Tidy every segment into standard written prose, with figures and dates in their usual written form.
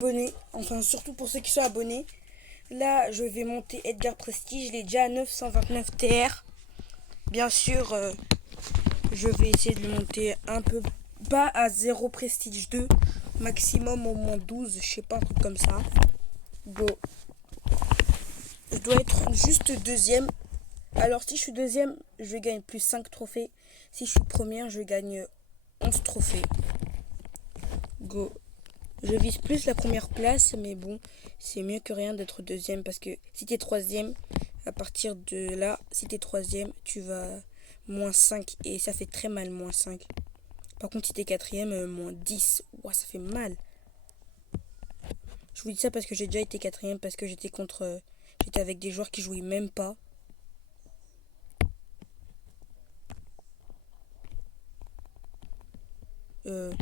Abonnés, enfin surtout pour ceux qui sont abonnés. Là, je vais monter Edgar Prestige, il est déjà à 929 TR. Bien sûr, je vais essayer de le monter un peu bas à 0 Prestige 2, maximum au moins 12, je sais pas, un truc comme ça. Go. Je dois être juste deuxième. Alors si je suis deuxième, je gagne plus 5 trophées. Si je suis première, je gagne 11 trophées. Go. Je vise plus la première place, mais bon, c'est mieux que rien d'être deuxième parce que si t'es troisième, à partir de là, si t'es troisième, tu vas moins 5 et ça fait très mal, moins 5. Par contre, si t'es quatrième, moins 10. Ouah, ça fait mal. Je vous dis ça parce que j'ai déjà été quatrième, parce que j'étais avec des joueurs qui jouaient même pas. Euh,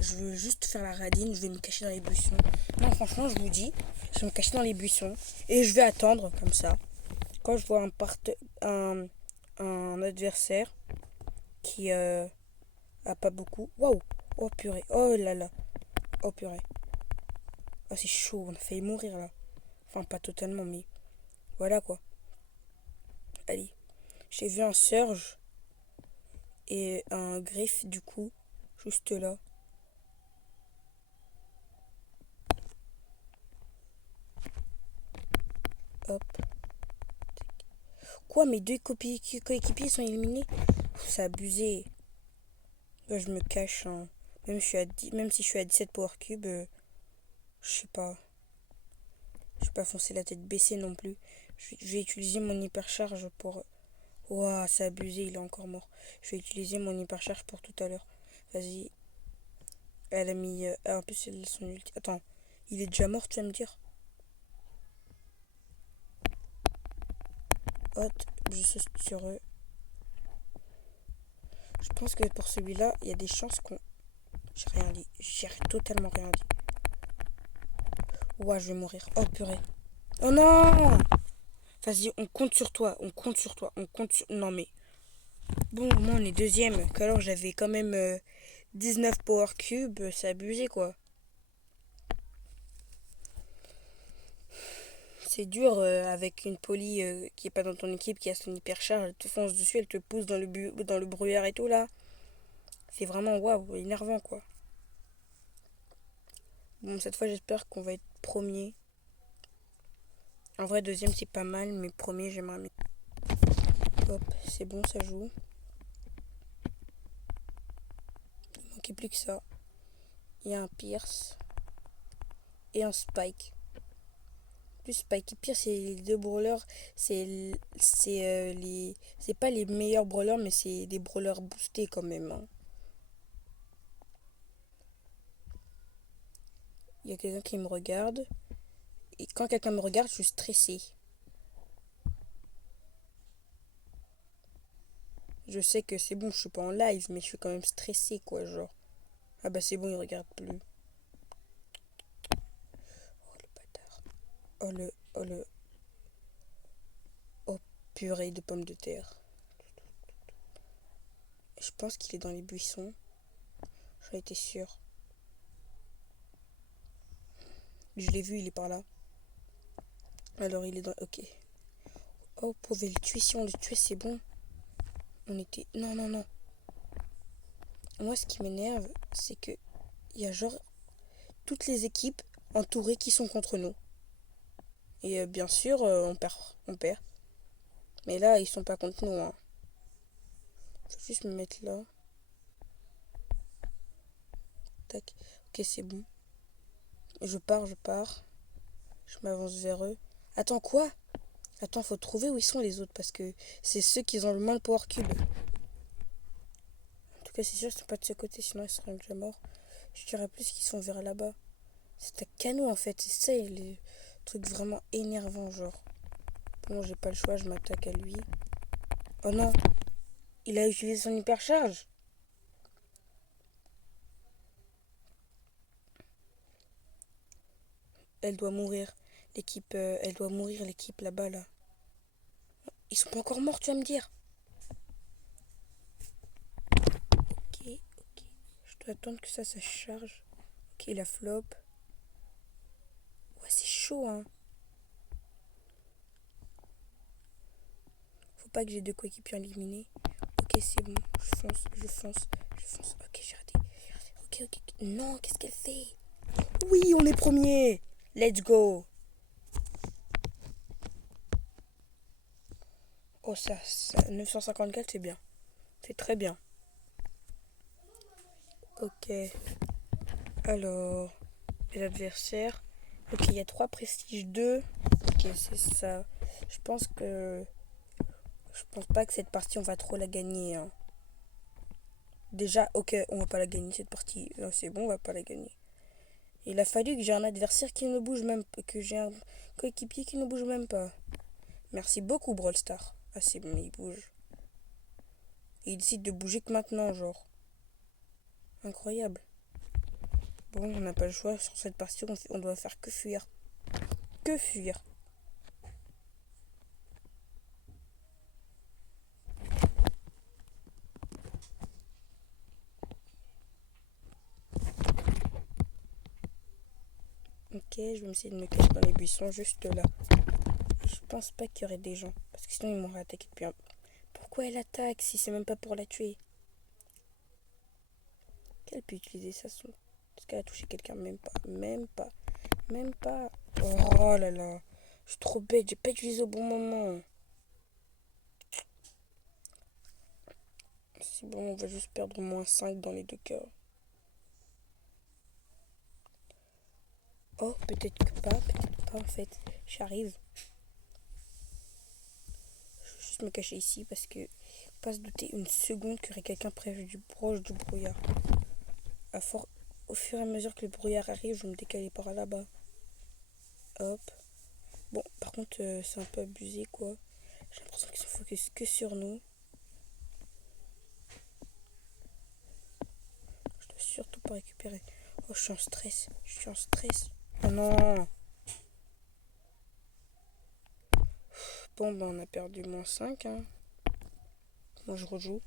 je veux juste faire la radine, je vais me cacher dans les buissons. Non, franchement, je vous dis, je vais me cacher dans les buissons et je vais attendre comme ça. Quand je vois un adversaire qui a pas beaucoup. Waouh! Oh purée! Oh là là! Oh purée! Oh, c'est chaud, on a failli mourir là. Enfin, pas totalement, mais voilà quoi. Allez. J'ai vu un surge et un griffe du coup, juste là. Hop. Quoi, mes deux coéquipiers sont éliminés? C'est abusé. Là, je me cache, hein. Même si je suis à 17 Power Cube, je sais pas. Je vais pas foncer la tête baissée non plus. Je vais utiliser mon hypercharge pour. Ouah, c'est abusé, il est encore mort. Je vais utiliser mon hypercharge pour tout à l'heure. Vas-y. Elle a mis. En plus, elle a son ulti. Attends, il est déjà mort, tu vas me dire? Hop, je saute sur eux. Je pense que pour celui-là, il y a des chances qu'on. J'ai rien dit. J'ai totalement rien dit. Ouah, je vais mourir. Oh purée. Oh non! Vas-y, on compte sur toi. On compte sur toi. On compte sur. Non mais. Bon, au moins on est deuxième. Qu'alors j'avais quand même 19 Power Cube. C'est abusé quoi. C'est dur avec une poly qui est pas dans ton équipe, qui a son hypercharge, elle te fonce dessus, elle te pousse dans le brouillard et tout là. C'est vraiment waouh, énervant quoi. Bon, cette fois j'espère qu'on va être premier. En vrai, deuxième c'est pas mal, mais premier j'aimerais mieux. Hop, c'est bon, ça joue. Il manquait plus que ça. Il y a un Pierce et un Spike. Plus Spike et Pierce, c'est les deux brawlers. C'est pas les meilleurs brawlers, mais c'est des brawlers boostés quand même, hein. Il y a quelqu'un qui me regarde. Et quand quelqu'un me regarde, je suis stressée. Je sais que c'est bon, je suis pas en live, mais je suis quand même stressée, quoi, genre. Ah bah c'est bon, il regarde plus. Oh le bâtard. Oh le. Oh purée de pommes de terre. Je pense qu'il est dans les buissons. J'en étais sûre. Je l'ai vu, il est par là. Alors il est dans. Ok. Oh, on pouvait le tuer. Si on le tuait, c'est bon. On était. Non, non, non. Moi, ce qui m'énerve, c'est que il y a genre toutes les équipes entourées qui sont contre nous. Et bien sûr, on perd. On perd. Mais là, ils sont pas contre nous, hein. Je vais juste me mettre là. Tac. Ok, c'est bon. Je pars, je pars. Je m'avance vers eux. Attends, quoi? Attends, faut trouver où ils sont les autres parce que c'est ceux qui ont le moins de power cube. En tout cas, c'est sûr qu'ils sont pas de ce côté, sinon ils seraient déjà morts. Je dirais plus qu'ils sont vers là-bas. C'est un canot en fait, c'est ça les trucs vraiment énervants, genre. Bon, j'ai pas le choix, je m'attaque à lui. Oh non, il a utilisé son hypercharge. Elle doit mourir. Elle doit mourir, l'équipe là-bas, là. Ils sont pas encore morts, tu vas me dire. Ok, ok. Je dois attendre que ça charge. Ok, la flop. chaud, hein. Faut pas que j'ai deux coéquipiers éliminés. Ok, c'est bon. Je fonce, je fonce, je fonce. Ok, j'ai raté. Ok, ok. Non, qu'est-ce qu'elle fait? Oui, on est premier. Let's go. Oh, ça 954, c'est bien. C'est très bien. Ok. Alors, les adversaires. Ok, il y a 3 prestiges 2. Ok, c'est ça. Je pense que... Je pense pas que cette partie, on va trop la gagner, hein. Déjà, ok, on va pas la gagner cette partie. Non, c'est bon, on va pas la gagner. Il a fallu que j'ai un adversaire qui ne bouge même pas. Que j'ai un coéquipier qui ne bouge même pas. Merci beaucoup, Brawl Star. Ah, c'est bon, il bouge. Et il décide de bouger que maintenant, genre. Incroyable. Bon, on n'a pas le choix. Sur cette partie, on doit faire que fuir. Que fuir. Ok, je vais essayer de me cacher dans les buissons, juste là. Je pense pas qu'il y aurait des gens. Parce que sinon, ils m'auraient attaqué depuis un... Pourquoi elle attaque si c'est même pas pour la tuer? Qu'elle peut utiliser ça son... Est-ce qu'elle a touché quelqu'un? Même pas. Même pas. Même pas. Oh là là. Je suis trop bête. J'ai pas utilisé au bon moment. C'est bon, on va juste perdre moins 5 dans les deux cas. Oh, peut-être pas en fait. J'arrive. Je vais juste me cacher ici parce que faut pas se douter une seconde qu'il y aurait quelqu'un proche du brouillard. Au fur et à mesure que le brouillard arrive, je vais me décaler par là-bas. Hop. Bon, par contre, c'est un peu abusé quoi. J'ai l'impression qu'ils se focus que sur nous. Je dois surtout pas récupérer. Oh, je suis en stress. Je suis en stress. Oh non. Bon, ben on a perdu moins 5. Hein. Moi, je rejoue.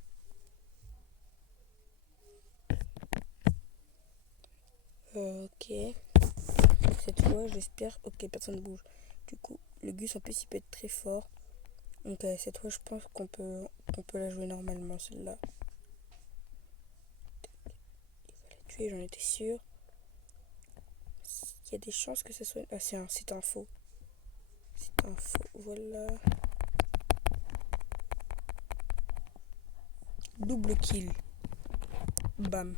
Ok. Cette fois, j'espère. Ok, personne ne bouge. Du coup, le Gus en plus, il peut être très fort. Donc, cette fois, je pense qu'on peut la jouer normalement, celle-là. Il va la tuer, j'en étais sûr. Il y a des chances que ce soit. Ah, c'est un faux. C'est un faux. Voilà. Double kill. Bam.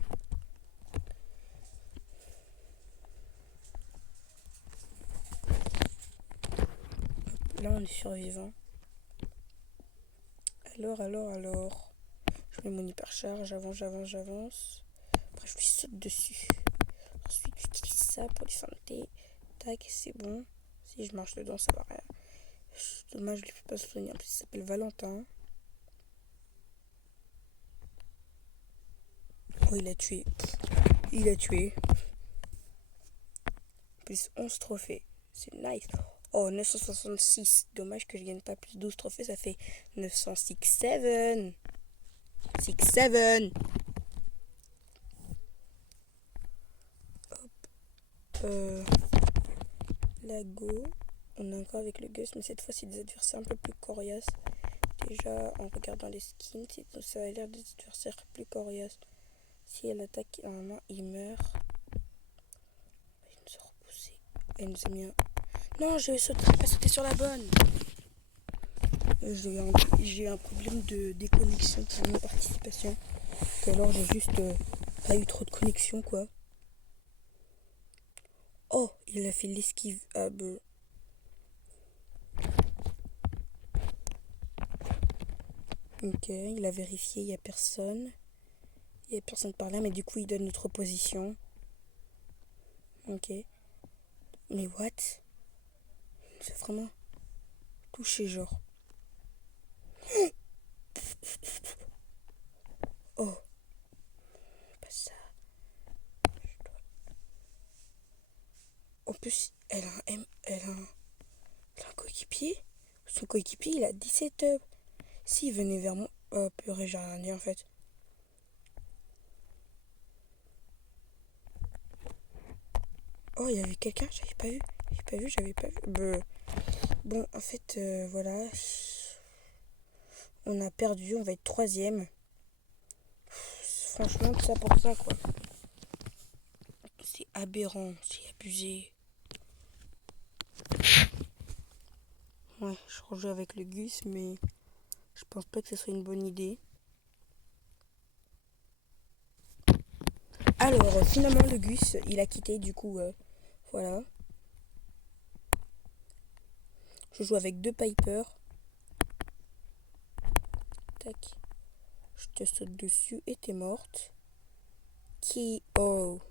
Là, on est survivant. Alors. Je mets mon hypercharge, j'avance. Après, je lui saute dessus. Ensuite, j'utilise ça pour lui feinter. Tac, c'est bon. Si je marche dedans, ça va rien. Dommage, je lui fais pas soigner. En plus, il s'appelle Valentin. Oh, il a tué. Il a tué. Plus 11 trophées. C'est nice. Oh, 966. Dommage que je gagne pas plus 12 trophées. Ça fait 967. 6-7. Hop. La go. On est encore avec le Gus, mais cette fois-ci des adversaires un peu plus coriaces. Déjà, en regardant les skins, ça a l'air des adversaires plus coriaces. Si elle attaque, normalement, il meurt. Il nous a repoussé. Elle nous a mis un... Non, j'ai pas sauté sur la bonne. J'ai eu un problème de déconnexion pour mon participation. Alors, j'ai juste pas eu trop de connexion, quoi. Oh, il a fait l'esquive. Ah, ben... Ok, il a vérifié, il n'y a personne. Il n'y a personne par là, mais du coup, il donne notre position. Ok. Mais what? C'est vraiment touché, genre. Oh. Pas ça. En plus, elle a un coéquipier. Son coéquipier, il a 17 up. S'il venait vers moi... Oh, purée, j'ai rien dit, en fait. Oh, il y avait quelqu'un, j'avais pas vu. pas vu, j'avais pas vu. Bon, en fait, voilà. On a perdu, on va être troisième. Franchement, tout ça pour ça, quoi. C'est aberrant, c'est abusé. Ouais, je rejoue avec le Gus, mais je pense pas que ce soit une bonne idée. Alors, finalement, le Gus, il a quitté, du coup, voilà. Je joue avec 2 Piper. Tac. Je te saute dessus et t'es morte. KO.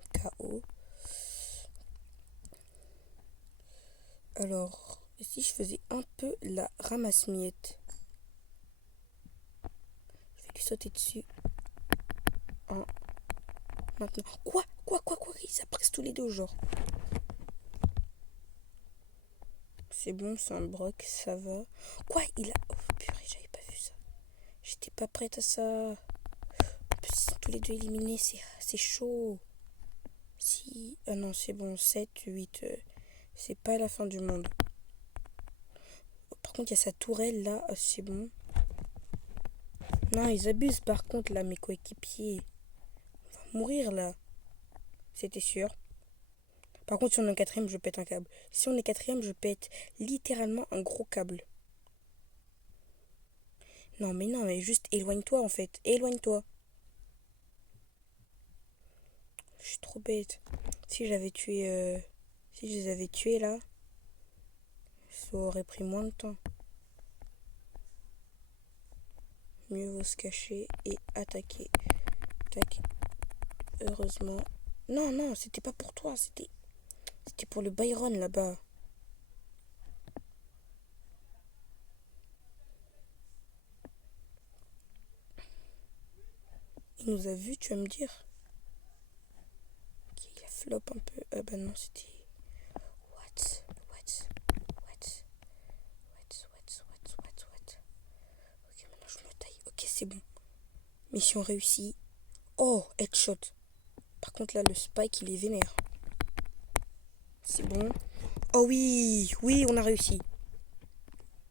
Alors, et si je faisais un peu la ramasse-miettes? Je vais lui sauter dessus. Maintenant. Quoi? Ils s'appressent tous les deux, genre. C'est bon, c'est un broc, ça va. Quoi? Il a... Oh purée, j'avais pas vu ça. J'étais pas prête à ça. En plus, ils sont tous les deux éliminés, c'est chaud. Si... Ah non, c'est bon, 7, 8. C'est pas la fin du monde. Par contre, il y a sa tourelle, là. Ah, c'est bon. Non, ils abusent, par contre, là, mes coéquipiers. On va mourir, là. C'était sûr. Par contre, si on est quatrième, je pète un câble. Si on est quatrième, je pète littéralement un gros câble. Non, mais juste éloigne-toi, en fait. Éloigne-toi. Je suis trop bête. Si j'avais tué... Si je les avais tués, là, ça aurait pris moins de temps. Mieux vaut se cacher et attaquer. Tac. Heureusement. Non, c'était pas pour toi, c'était pour le Byron là-bas. Il nous a vus, tu vas me dire. Ok, il a flop un peu. Ah bah non, c'était... What? Ok, maintenant je me taille. Ok, c'est bon. Mission réussie. Oh, headshot. Par contre là, le spike, il est vénère. C'est bon. Oh oui, on a réussi.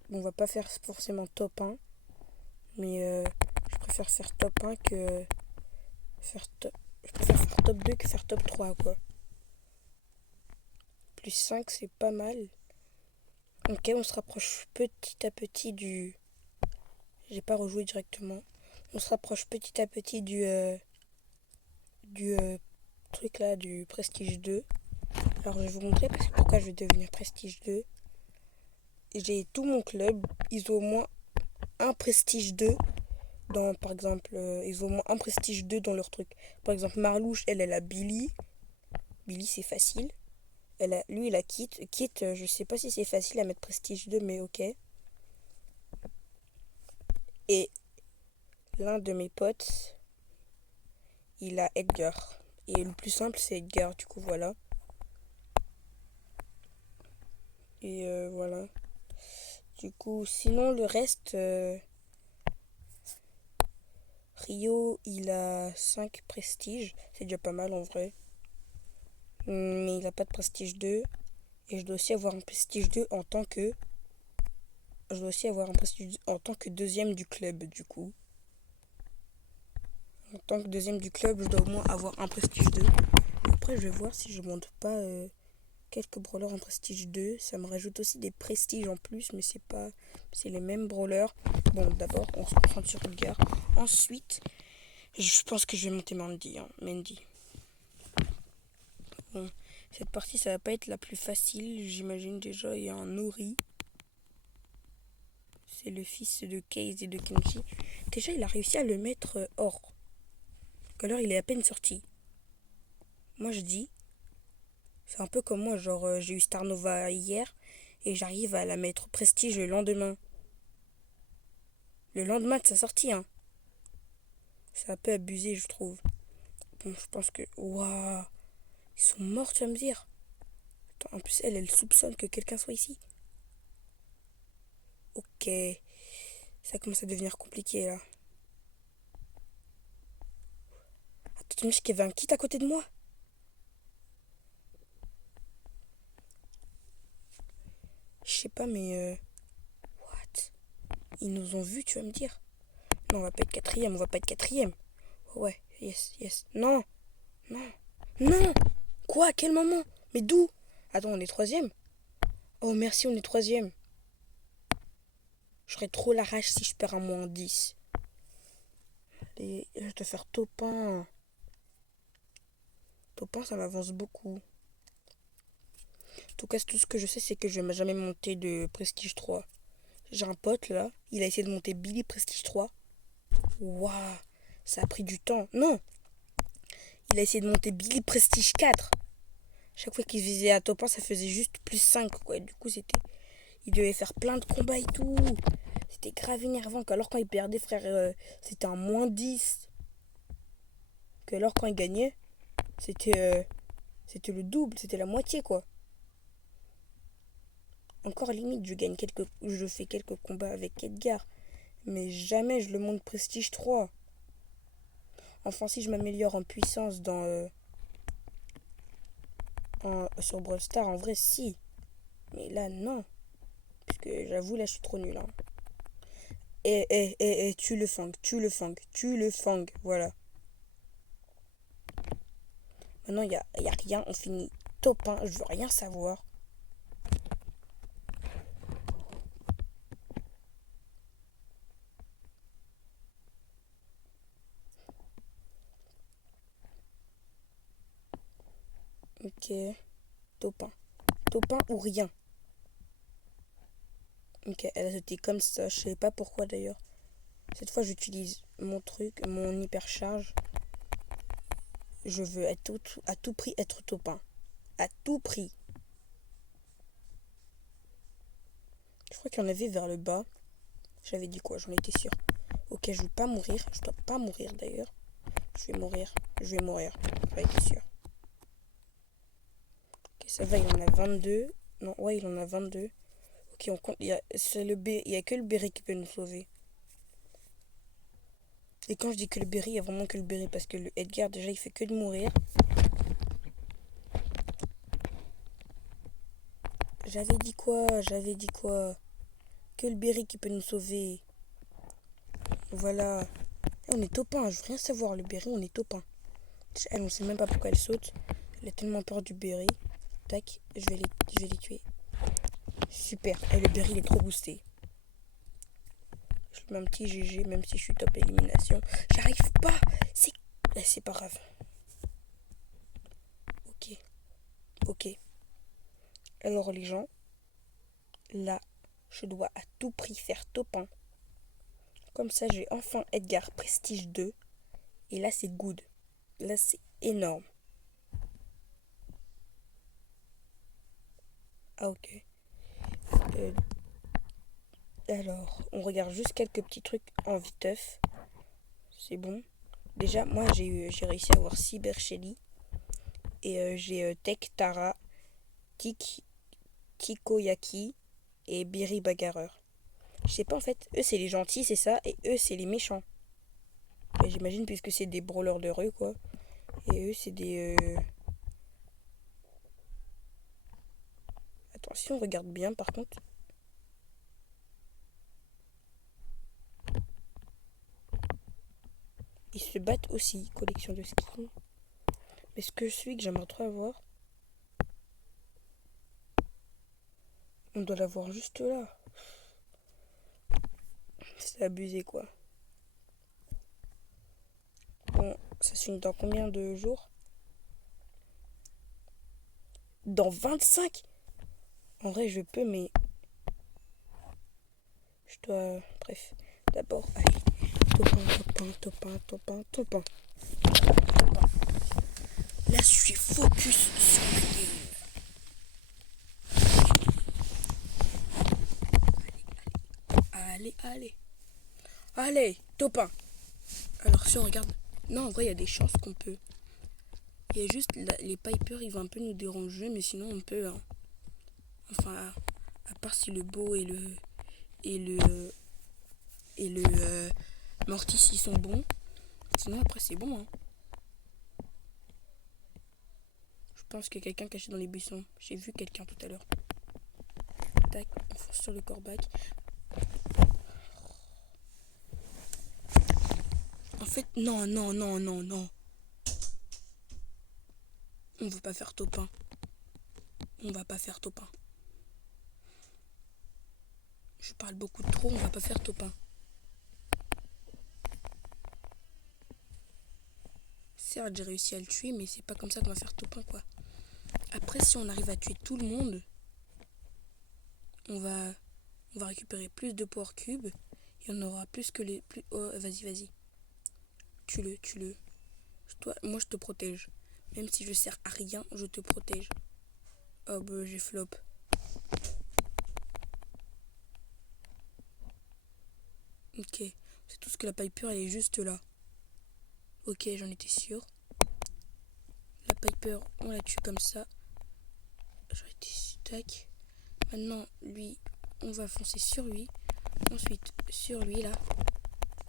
Bon, on va pas faire forcément top 1. Mais je préfère faire top 1 que faire top... Je préfère faire top 2 que faire top 3, quoi. Plus 5, c'est pas mal. Ok, on se rapproche petit à petit du... J'ai pas rejoué directement. On se rapproche petit à petit du truc là, du Prestige 2. Alors je vais vous montrer pourquoi je vais devenir Prestige 2. J'ai tout mon club. Ils ont au moins un Prestige 2 dans, par exemple, ils ont au moins un Prestige 2 dans leur truc. Par exemple, Marlouche, elle a Billy. Billy, c'est facile. Lui, il a Kit. Kit, je sais pas si c'est facile à mettre Prestige 2, mais ok. Et l'un de mes potes, il a Edgar. Et le plus simple, c'est Edgar, du coup, voilà. Et voilà. Du coup, sinon, le reste, Rio, il a 5 prestiges. C'est déjà pas mal en vrai. Mais il a pas de prestige 2. Et je dois aussi avoir un prestige 2 en tant que... Je dois aussi avoir un prestige 2 en tant que deuxième du club, du coup. En tant que deuxième du club, je dois au moins avoir un prestige 2. Après, je vais voir si je monte pas quelques brawlers en prestige 2. Ça me rajoute aussi des prestiges en plus, mais c'est pas... C'est les mêmes brawlers. Bon, d'abord, on se concentre sur Edgar. Ensuite, je pense que je vais monter Mandy. Mandy. Bon, cette partie, ça va pas être la plus facile. J'imagine déjà, il y a un Nori. C'est le fils de Case et de Kenshi. Déjà, il a réussi à le mettre hors. Alors, il est à peine sorti. Moi, je dis, c'est un peu comme moi. Genre, j'ai eu Star Nova hier et j'arrive à la mettre prestige le lendemain. Le lendemain de sa sortie, hein. C'est un peu abusé, je trouve. Bon, je pense que... Waouh. Ils sont morts, tu vas me dire. Attends, en plus, elle soupçonne que quelqu'un soit ici. Ok. Ça commence à devenir compliqué, là. Attends, tu me dis qu'il y avait un kit à côté de moi? sais pas, mais... What? Ils nous ont vus, tu vas me dire? Non, on va pas être quatrième, on va pas être quatrième. Ouais, yes, yes. Non, non, non. Quoi? À quel moment? Mais d'où? Attends, on est troisième? Oh, merci, on est troisième. J'aurais trop la rage si je perds un -10. Et je vais te faire Topin. Topin, ça m'avance beaucoup. En tout cas, tout ce que je sais, c'est que je n'ai jamais monté de Prestige 3. J'ai un pote là, il a essayé de monter Billy Prestige 3. Waouh, ça a pris du temps. Non, il a essayé de monter Billy Prestige 4. Chaque fois qu'il visait à top 1, ça faisait juste +5 quoi. Du coup, c'était. Il devait faire plein de combats et tout. C'était grave énervant. Alors quand il perdait, frère, c'était un -10. Que alors quand il gagnait, c'était le double, c'était la moitié quoi. Encore limite, je fais quelques combats avec Edgar. Mais jamais je le monte Prestige 3. Enfin, si je m'améliore en puissance sur Brawl Stars, en vrai, si. Mais là, non. Parce que j'avoue, là, je suis trop nul. Hein. Tu le fang, tu le fang. Voilà. Maintenant, y a rien. On finit top 1. Je veux rien savoir. Ok. Top 1. Top 1 ou rien. Ok, elle a sauté comme ça. Je sais pas pourquoi d'ailleurs. Cette fois, j'utilise mon truc, mon hypercharge. Je veux à tout prix être top 1. À tout prix. Je crois qu'il y en avait vers le bas. J'avais dit quoi? J'en étais sûre. Ok, je veux pas mourir. Je dois pas mourir d'ailleurs. Je vais mourir. Je vais mourir. J'en étais sûre. Ok, ça va, il en a 22. Non, ouais, il en a 22. Ok, on compte. Il y a que le Berry qui peut nous sauver. Et quand je dis que le Berry, il y a vraiment que le Berry. Parce que le Edgar, déjà, il fait que de mourir. J'avais dit quoi? J'avais dit quoi? Que le Berry qui peut nous sauver. Voilà. Et on est top 1. Je veux rien savoir. Le Berry, on est top 1. Elle, on sait même pas pourquoi elle saute. Elle a tellement peur du Berry. Tac, je vais les tuer. Super. Et le Berry, il est trop boosté. Je lui mets un petit GG, même si je suis top élimination. J'arrive pas. C'est pas grave. Ok. Ok. Alors, les gens, là, je dois à tout prix faire top 1. Comme ça, j'ai enfin Edgar Prestige 2. Et là, c'est good. Là, c'est énorme. Ah, ok. Alors, on regarde juste quelques petits trucs en viteuf. C'est bon. Déjà, moi, j'ai réussi à avoir Cyber Shelly. Et j'ai Tech Tara, Tikoyaki et Biri Bagarreur. Je sais pas, en fait, eux, c'est les gentils, c'est ça. Et eux, c'est les méchants. Et j'imagine, puisque c'est des brawlers de rue, quoi. Et eux, c'est des... Attends, si on regarde bien, par contre... Ils se battent aussi, collection de skins. Mais ce que je suis que j'aimerais trop avoir, on doit l'avoir juste là. C'est abusé quoi. Bon, ça se finit dans combien de jours? Dans 25. En vrai, je peux, mais je dois... Bref, d'abord, allez. Topin. Là, je suis focus sur ma game. Allez, Topin. Alors, si on regarde... Non, en vrai, il y a des chances qu'on peut. Il y a juste les Pipers, ils vont un peu nous déranger, mais sinon, on peut... Hein. Enfin, à part si le beau et le... Mortis, ils sont bons. Sinon, après, c'est bon. Hein. Je pense qu'il y a quelqu'un caché dans les buissons. J'ai vu quelqu'un tout à l'heure. tac. On fonce sur le corbac. En fait, non. On veut pas faire top 1. On va pas faire top 1. Je parle beaucoup trop, on va pas faire top 1. Certes, j'ai réussi à le tuer, mais c'est pas comme ça qu'on va faire top 1, quoi. Après, si on arrive à tuer tout le monde, on va récupérer plus de power cubes. Et on aura plus que les... Oh, vas-y. Tue-le. Moi, je te protège. Même si je sers à rien, je te protège. Oh, bah, j'ai flop. Ok. C'est tout ce que la Piper, elle est juste là. Ok, j'en étais sûr. La Piper, on la tue comme ça. J'en étais sûr. Tac. Maintenant, lui, on va foncer sur lui. Ensuite, sur lui, là.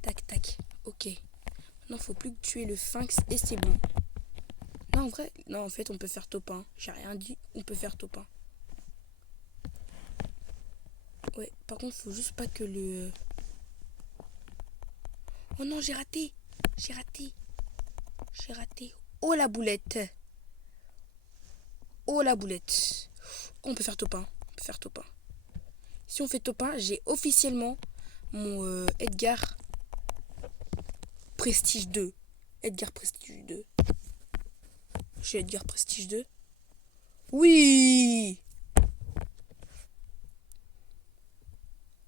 Tac. Ok. Maintenant, faut plus que tuer le Sphinx et c'est bon. Non, en vrai, non, en fait, on peut faire top 1. J'ai rien dit, on peut faire top 1. Ouais, par contre, faut juste pas que le... Oh non, j'ai raté. Oh la boulette. On peut faire top 1. Si on fait top 1, j'ai officiellement mon Edgar Prestige 2. J'ai Edgar Prestige 2. Oui!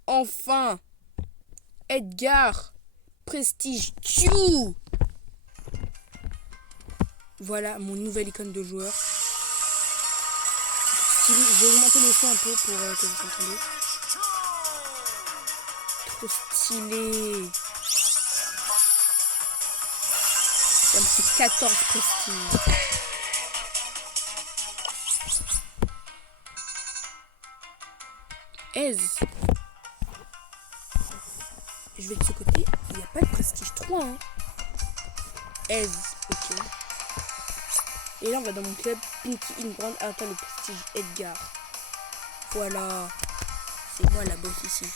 Enfin! Edgar Prestige 2! Voilà mon nouvel icône de joueur. Je vais augmenter le son un peu pour que vous entendiez. Trop stylé. Ça me fait 14 prestige. Aise. Je vais de ce côté. Il n'y a pas de prestige 3. Hein. Aise. Ok. Et là, on va dans mon club Pinky Inbrand. Attends, le prestige Edgar. Voilà. C'est moi la boss ici.